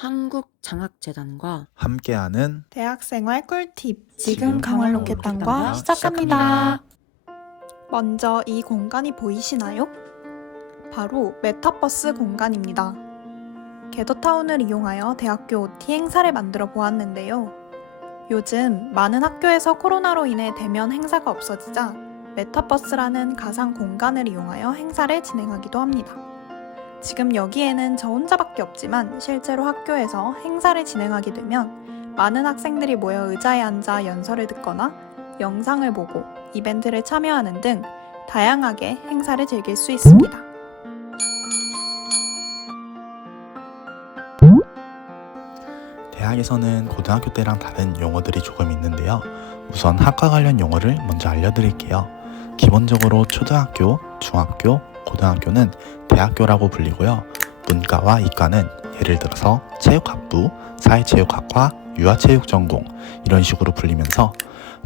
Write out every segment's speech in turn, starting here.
한국장학재단과 함께하는 대학생활 꿀팁 지금 강원로켓단과 시작합니다. 먼저 이 공간이 보이시나요? 바로 메타버스 공간입니다. 게더타운을 이용하여 대학교 OT 행사를 만들어 보았는데요. 요즘 많은 학교에서 코로나로 인해 대면 행사가 없어지자 메타버스라는 가상 공간을 이용하여 행사를 진행하기도 합니다. 지금 여기에는 저 혼자밖에 없지만 실제로 학교에서 행사를 진행하게 되면 많은 학생들이 모여 의자에 앉아 연설을 듣거나 영상을 보고 이벤트를 참여하는 등 다양하게 행사를 즐길 수 있습니다. 대학에서는 고등학교 때랑 다른 용어들이 조금 있는데요. 우선 학과 관련 용어를 먼저 알려드릴게요. 기본적으로 초등학교, 중학교, 고등학교는 대학교라고 불리고요. 문과와 이과는 예를 들어서 체육학부, 사회체육학과, 유아체육전공 이런 식으로 불리면서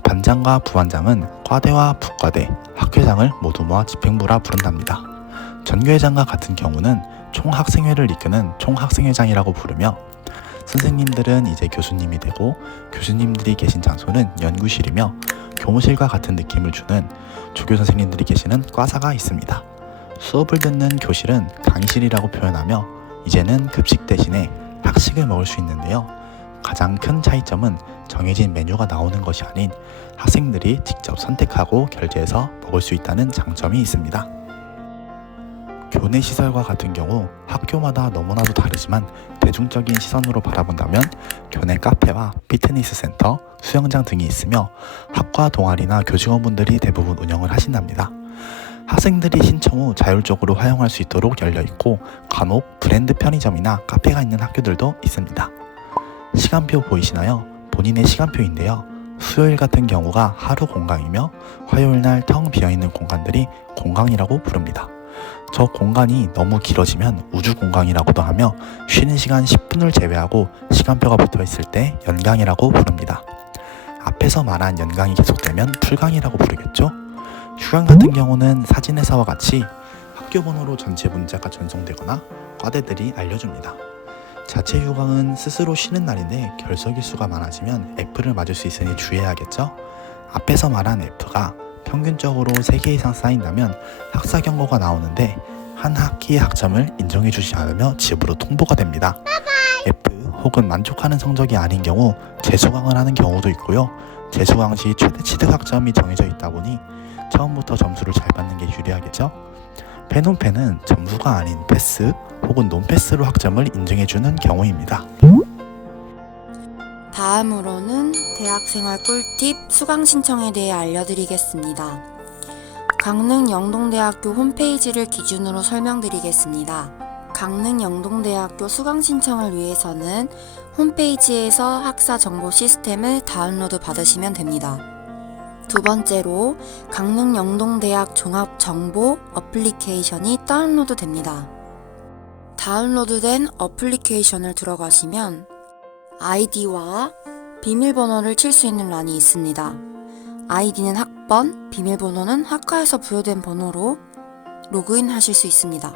반장과 부반장은 과대와 부과대, 학회장을 모두 모아 집행부라 부른답니다. 전교회장과 같은 경우는 총학생회를 이끄는 총학생회장이라고 부르며 선생님들은 이제 교수님이 되고 교수님들이 계신 장소는 연구실이며 교무실과 같은 느낌을 주는 조교 선생님들이 계시는 과사가 있습니다. 수업을 듣는 교실은 강의실이라고 표현하며 이제는 급식 대신에 학식을 먹을 수 있는데요. 가장 큰 차이점은 정해진 메뉴가 나오는 것이 아닌 학생들이 직접 선택하고 결제해서 먹을 수 있다는 장점이 있습니다. 교내 시설과 같은 경우 학교마다 너무나도 다르지만 대중적인 시선으로 바라본다면 교내 카페와 피트니스 센터, 수영장 등이 있으며 학과 동아리나 교직원분들이 대부분 운영을 하신답니다. 학생들이 신청 후 자율적으로 활용할 수 있도록 열려있고 간혹 브랜드 편의점이나 카페가 있는 학교들도 있습니다. 시간표 보이시나요? 본인의 시간표인데요. 수요일 같은 경우가 하루 공강이며 화요일날 텅 비어있는 공간들이 공강이라고 부릅니다. 저 공간이 너무 길어지면 우주 공강이라고도 하며 쉬는 시간 10분을 제외하고 시간표가 붙어있을 때 연강이라고 부릅니다. 앞에서 말한 연강이 계속되면 풀강이라고 부르겠죠? 휴강 같은 경우는 사진에서와 같이 학교 번호로 전체 문자가 전송되거나 과대들이 알려줍니다. 자체 휴강은 스스로 쉬는 날인데 결석 일수가 많아지면 F를 맞을 수 있으니 주의해야겠죠? 앞에서 말한 F가 평균적으로 3개 이상 쌓인다면 학사 경고가 나오는데 한 학기의 학점을 인정해주지 않으며 집으로 통보가 됩니다. F 혹은 만족하는 성적이 아닌 경우 재수강을 하는 경우도 있고요. 재수강 시 최대 취득 학점이 정해져 있다 보니 처음부터 점수를 잘 받는 게 유리하겠죠? 패논패는 점수가 아닌 패스 혹은 논패스로 학점을 인정해주는 경우입니다. 다음으로는 대학생활 꿀팁 수강 신청에 대해 알려드리겠습니다. 강릉 영동대학교 홈페이지를 기준으로 설명드리겠습니다. 강릉 영동대학교 수강 신청을 위해서는 홈페이지에서 학사 정보 시스템을 다운로드 받으시면 됩니다. 두 번째로 강릉 영동대학 종합정보 어플리케이션이 다운로드 됩니다. 다운로드된 어플리케이션을 들어가시면 아이디와 비밀번호를 칠 수 있는 란이 있습니다. 아이디는 학번, 비밀번호는 학과에서 부여된 번호로 로그인 하실 수 있습니다.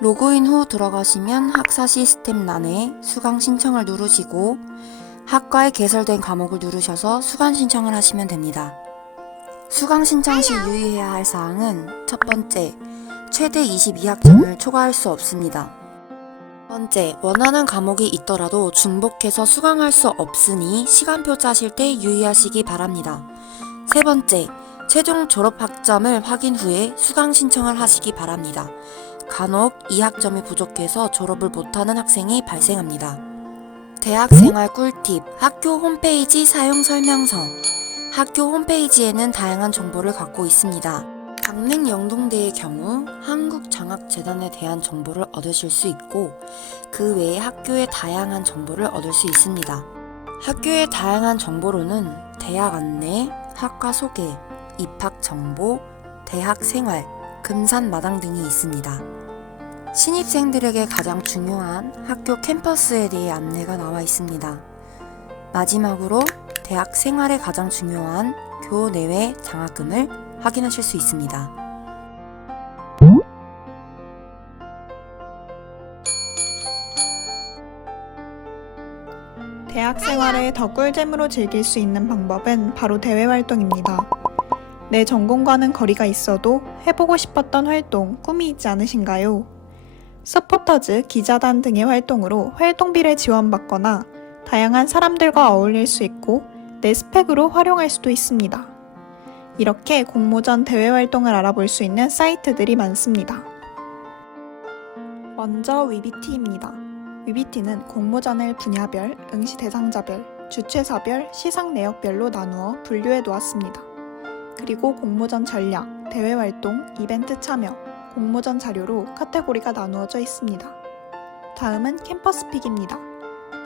로그인 후 들어가시면 학사 시스템 란에 수강 신청을 누르시고 학과에 개설된 과목을 누르셔서 수강 신청을 하시면 됩니다. 수강 신청 시 유의해야 할 사항은 첫 번째, 최대 22학점을 초과할 수 없습니다. 두 번째, 원하는 과목이 있더라도 중복해서 수강할 수 없으니 시간표 짜실 때 유의하시기 바랍니다. 세 번째, 최종 졸업학점을 확인 후에 수강 신청을 하시기 바랍니다. 간혹 이 학점이 부족해서 졸업을 못하는 학생이 발생합니다. 대학생활 꿀팁, 학교 홈페이지 사용 설명서. 학교 홈페이지에는 다양한 정보를 갖고 있습니다. 강릉 영동대의 경우 한국장학재단에 대한 정보를 얻으실 수 있고 그 외에 학교의 다양한 정보를 얻을 수 있습니다. 학교의 다양한 정보로는 대학 안내, 학과 소개, 입학 정보, 대학 생활, 금산 마당 등이 있습니다. 신입생들에게 가장 중요한 학교 캠퍼스에 대해 안내가 나와 있습니다. 마지막으로 대학 생활에 가장 중요한 교내외 장학금을 확인하실 수 있습니다. 대학 생활을 더 꿀잼으로 즐길 수 있는 방법은 바로 대외 활동입니다. 내 전공과는 거리가 있어도 해보고 싶었던 활동, 꿈이 있지 않으신가요? 서포터즈, 기자단 등의 활동으로 활동비를 지원받거나 다양한 사람들과 어울릴 수 있고 내 스펙으로 활용할 수도 있습니다. 이렇게 공모전 대외 활동을 알아볼 수 있는 사이트들이 많습니다. 먼저 위비티입니다. 위비티는 공모전을 분야별, 응시 대상자별, 주최사별, 시상 내역별로 나누어 분류해 놓았습니다. 그리고 공모전 전략, 대외 활동, 이벤트 참여, 공모전 자료로 카테고리가 나누어져 있습니다. 다음은 캠퍼스픽입니다.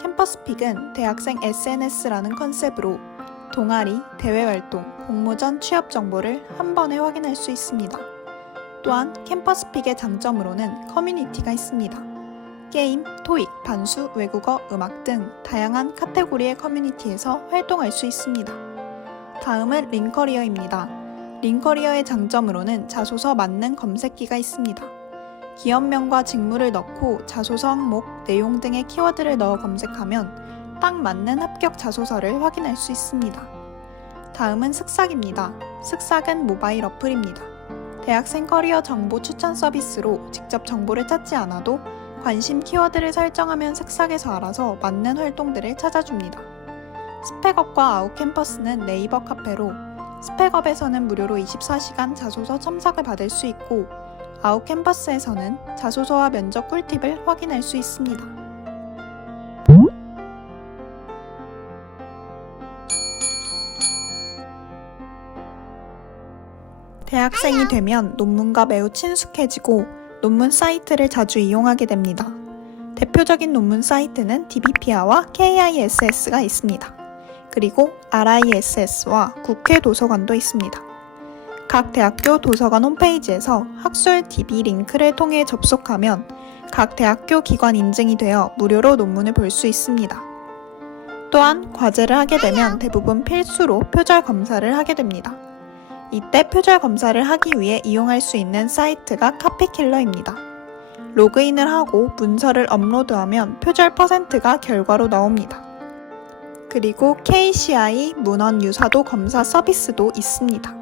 캠퍼스픽은 대학생 SNS라는 컨셉으로 동아리, 대외 활동, 공모전 취업 정보를 한 번에 확인할 수 있습니다. 또한 캠퍼스픽의 장점으로는 커뮤니티가 있습니다. 게임, 토익, 반수, 외국어, 음악 등 다양한 카테고리의 커뮤니티에서 활동할 수 있습니다. 다음은 링커리어입니다. 링커리어의 장점으로는 자소서 맞는 검색기가 있습니다. 기업명과 직무를 넣고 자소서 항목, 내용 등의 키워드를 넣어 검색하면 딱 맞는 합격 자소서를 확인할 수 있습니다. 다음은 슥싹입니다. 슥싹은 모바일 어플입니다. 대학생 커리어 정보 추천 서비스로 직접 정보를 찾지 않아도 관심 키워드를 설정하면 슥싹에서 알아서 맞는 활동들을 찾아줍니다. 스펙업과 아웃캠퍼스는 네이버 카페로 스펙업에서는 무료로 24시간 자소서 첨삭을 받을 수 있고 아웃캠퍼스에서는 자소서와 면접 꿀팁을 확인할 수 있습니다. 대학생이 되면 논문과 매우 친숙해지고 논문 사이트를 자주 이용하게 됩니다. 대표적인 논문 사이트는 DBPR와 KISS가 있습니다. 그리고 RISS와 국회 도서관도 있습니다. 각 대학교 도서관 홈페이지에서 학술 DB 링크를 통해 접속하면 각 대학교 기관 인증이 되어 무료로 논문을 볼 수 있습니다. 또한 과제를 하게 되면 대부분 필수로 표절 검사를 하게 됩니다. 이때 표절 검사를 하기 위해 이용할 수 있는 사이트가 카피킬러입니다. 로그인을 하고 문서를 업로드하면 표절 %가 결과로 나옵니다. 그리고 KCI 문헌 유사도 검사 서비스도 있습니다.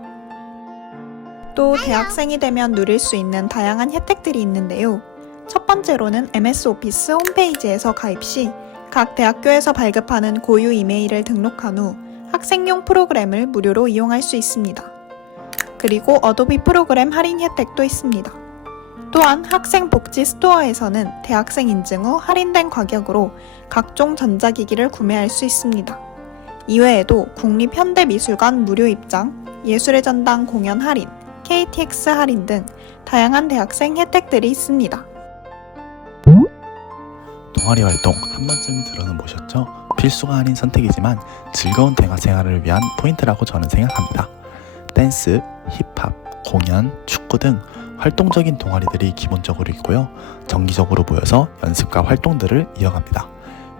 또 대학생이 되면 누릴 수 있는 다양한 혜택들이 있는데요. 첫 번째로는 MS 오피스 홈페이지에서 가입 시 각 대학교에서 발급하는 고유 이메일을 등록한 후 학생용 프로그램을 무료로 이용할 수 있습니다. 그리고 어도비 프로그램 할인 혜택도 있습니다. 또한 학생 복지 스토어에서는 대학생 인증 후 할인된 가격으로 각종 전자기기를 구매할 수 있습니다. 이외에도 국립현대미술관 무료 입장, 예술의 전당 공연 할인, KTX 할인 등 다양한 대학생 혜택들이 있습니다. 동아리 활동 한 번쯤 들어는 보셨죠? 필수가 아닌 선택이지만 즐거운 대학 생활을 위한 포인트라고 저는 생각합니다. 댄스, 힙합, 공연, 축구 등 활동적인 동아리들이 기본적으로 있고요. 정기적으로 모여서 연습과 활동들을 이어갑니다.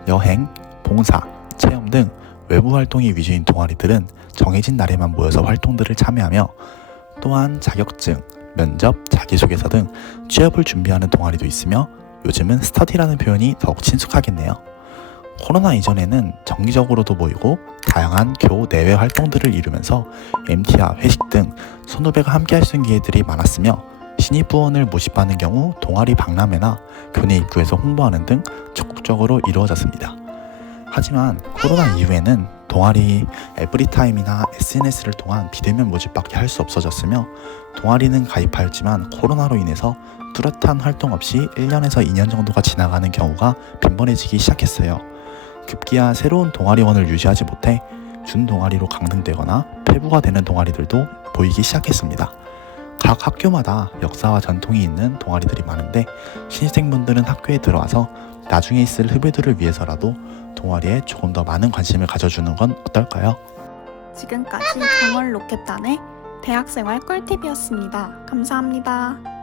여행, 봉사, 체험 등 외부 활동이 위주인 동아리들은 정해진 날에만 모여서 활동들을 참여하며 또한 자격증, 면접, 자기소개서 등 취업을 준비하는 동아리도 있으며 요즘은 스터디라는 표현이 더욱 친숙하겠네요. 코로나 이전에는 정기적으로도 모이고 다양한 교 내외 활동들을 이루면서 MT와 회식 등 선후배가 함께할 수 있는 기회들이 많았으며 신입부원을 모집하는 경우 동아리 박람회나 교내 입구에서 홍보하는 등 적극적으로 이루어졌습니다. 하지만 코로나 이후에는 동아리 에브리타임이나 SNS를 통한 비대면 모집밖에 할 수 없어졌으며 동아리는 가입하였지만 코로나로 인해서 뚜렷한 활동 없이 1년에서 2년 정도가 지나가는 경우가 빈번해지기 시작했어요. 급기야 새로운 동아리원을 유지하지 못해 준동아리로 강등되거나 폐부가 되는 동아리들도 보이기 시작했습니다. 각 학교마다 역사와 전통이 있는 동아리들이 많은데 신입생분들은 학교에 들어와서 나중에 있을 후배들을 위해서라도 동아리에 조금 더 많은 관심을 가져주는 건 어떨까요? 지금까지 경월 로켓단의 대학생활 꿀팁이었습니다. 감사합니다.